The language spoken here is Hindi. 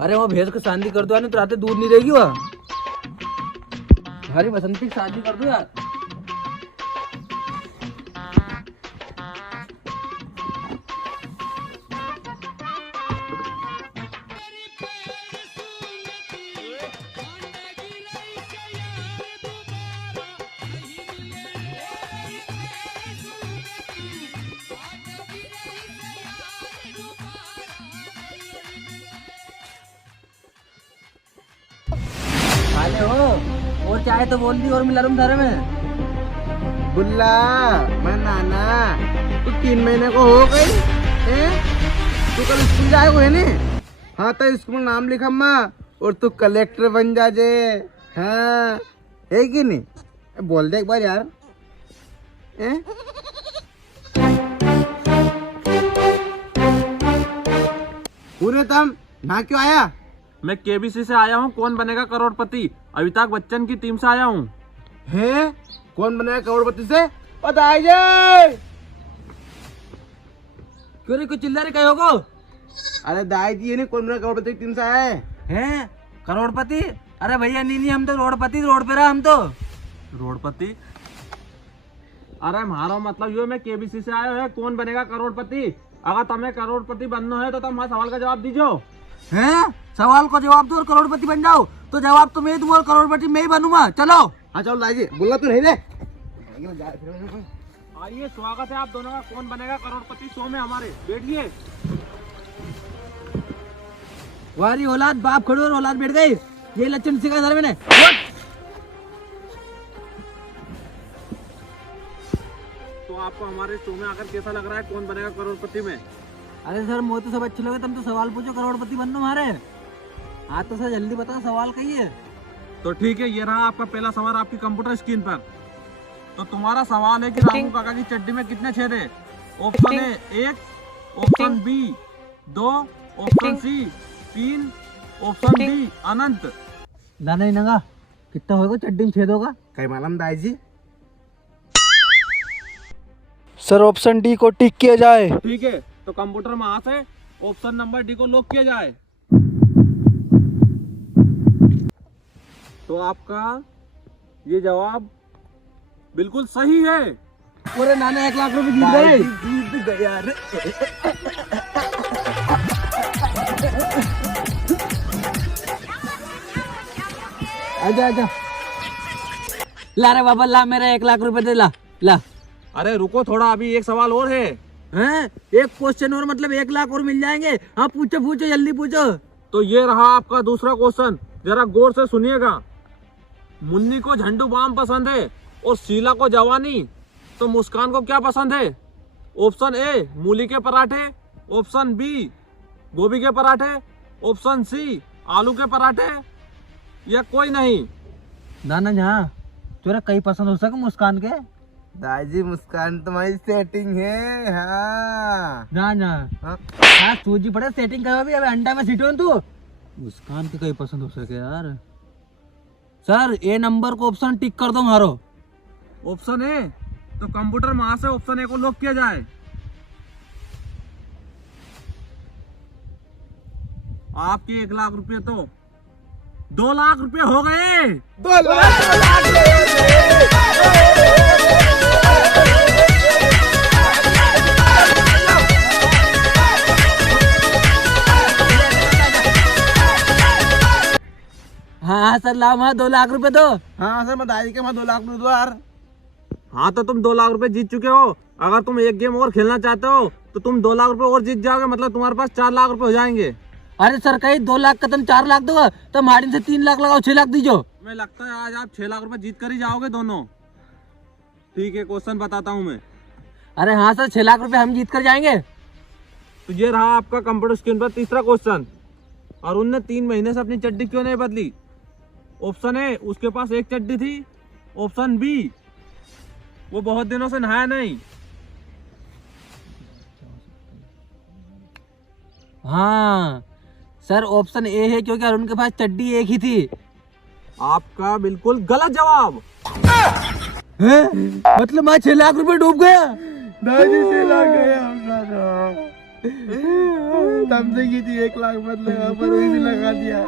अरे वो भैंस को शादी कर दो, नहीं तो रात दूध नहीं देगी वह। हरी बसंती की शादी कर दो यार। खाले हो और चाहे तो बोल दी और मिला रूम थारे में। बुल्ला मैं नाना, तू 3 महीने को हो गई है? तू कल स्कूल जाए हुए ने? हाँ तो स्कूल में नाम लिखा माँ और तू कलेक्टर बन जा जे। हाँ है कि नहीं? बोल दे एक बार यार। पूरे तम ना क्यों आया? मैं केबीसी से आया हूँ, कौन बनेगा करोड़पति अमिताभ बच्चन की टीम से आया हूँ। है कौन बनेगा करोड़पति से? बताइए। क्यों रे कुछ चिल्ला रे कहो को? अरे दाई जी ये नहीं कौन बनेगा करोड़पति की टीम से आए हैं करोड़पति? अरे भैया नहीं हम तो रोडपति, रोड पे रहा हम तो। करोड़पति? अरे हमारा मतलब यो मैं केबीसी से आया है, कौन बनेगा करोड़पति। अगर तुम्हें करोड़पति बनना है तो तुम हमारे सवाल का जवाब दीजो। हैं सवाल को जवाब दो और करोड़पति बन जाओ। तो जवाब तो मैं दूं और करोड़पति मैं ही बनूंगा। चलो हाँ चलो दाई जी, बोला तू नहीं रे। आइए स्वागत है आप दोनों का, कौन बनेगा करोड़पति शो में हमारे। बैठिए। वारी औलाद बाप खड़ो और औलाद बैठ गई, ये लक्षण सिखा सर मैंने। तो आपको हमारे शो में आकर कैसा लग रहा है, कौन बनेगा करोड़पति में? अरे सर मुझे तो सब अच्छे लगे, तुम तो सवाल पूछो करोड़पति बनना हमारे। हाँ तो सर जल्दी बताओ सवाल कहिए। तो ठीक है, ये रहा आपका पहला सवाल आपकी कंप्यूटर स्क्रीन पर। तो तुम्हारा सवाल है कि रामू काका की चड्डी में कितने छेद है? Option A 1, option B 2, option C 3, option D अनंत। दाना ही नंगा कितना होगा चड्डी में छेद होगा? कई मालूम दाई जी। सर ऑप्शन डी को टिक किया जाए। ठीक है, तो कंप्यूटर में हाथ है, ऑप्शन नंबर डी को लॉक किया जाए। तो आपका ये जवाब बिल्कुल सही है। पूरे नाना 1 लाख रुपए जीत गए। जीत गया रे। आजा आजा ला रे बाबा ला, मेरा 1 लाख रुपए दे ला ला। अरे रुको थोड़ा, अभी एक सवाल और है। हैं एक क्वेश्चन और मतलब 1 लाख और मिल जाएंगे। हाँ पूछो पूछो जल्दी पूछो। तो ये रहा आपका दूसरा क्वेश्चन, जरा गौर से सुनिएगा। मुन्नी को झंडू बाम पसंद है और शीला को जवानी, तो मुस्कान को क्या पसंद है? ऑप्शन ए मूली के पराठे, ऑप्शन बी गोभी के पराठे, ऑप्शन सी आलू के पराठे, या कोई नहीं। नाना जहाँ तुरा कई पसंद हो सके मुस्कान के। दाई जी मुस्कान तुम्हारी सेटिंग है। हाँ ना ना हाँ? हाँ सूजी पड़े सेटिंग करवा भी, अबे अंडा में सीटो तू। मुस्कान के कई पसंद हो सके यार। सर ए नंबर को ऑप्शन टिक कर दो मारो। ऑप्शन ए, तो कंप्यूटर में से ऑप्शन ए को लॉक किया जाए। आपके 1 लाख रुपए तो 2 लाख रुपए हो गए। 2 लाख। हाँ सर लाओ वहाँ 2 लाख रुपए दो। हाँ सर मैं दाई जी के वहाँ 2 लाख दे दो यार। हाँ तो तुम 2 लाख रुपए जीत चुके हो। अगर तुम एक गेम और खेलना चाहते हो तो तुम 2 लाख रुपए और जीत जाओगे, मतलब तुम्हारे पास 4 लाख रुपए हो जाएंगे। अरे सर कहीं 2 लाख का तुम 4 लाख दोगे तो हमारी से 3 लाख लगाओ, 6 लाख दीजो। हमें लगता है आज आप 6 लाख रुपए जीत कर ही जाओगे दोनों। ठीक है, क्वेश्चन बताता हूँ मैं। अरे हाँ सर 6 लाख रुपए हम जीत कर जाएंगे। तो ये रहा आपका कंप्यूटर स्क्रीन पर तीसरा क्वेश्चन। अरुण ने 3 महीने से अपनी चड्डी क्यों नहीं बदली? ऑप्शन ए उसके पास एक चड्डी थी, ऑप्शन बी वो बहुत दिनों से नहाया नहीं, हाँ सर ऑप्शन ए है क्योंकि अरुण के पास चड्डी एक ही थी। आपका बिल्कुल गलत जवाब। मतलब मैं 6 लाख रुपए डूब गया। दादी से लग गया हमारा। तुमसे की थी 1 लाख मत लगा पर वही भी लगा दिया।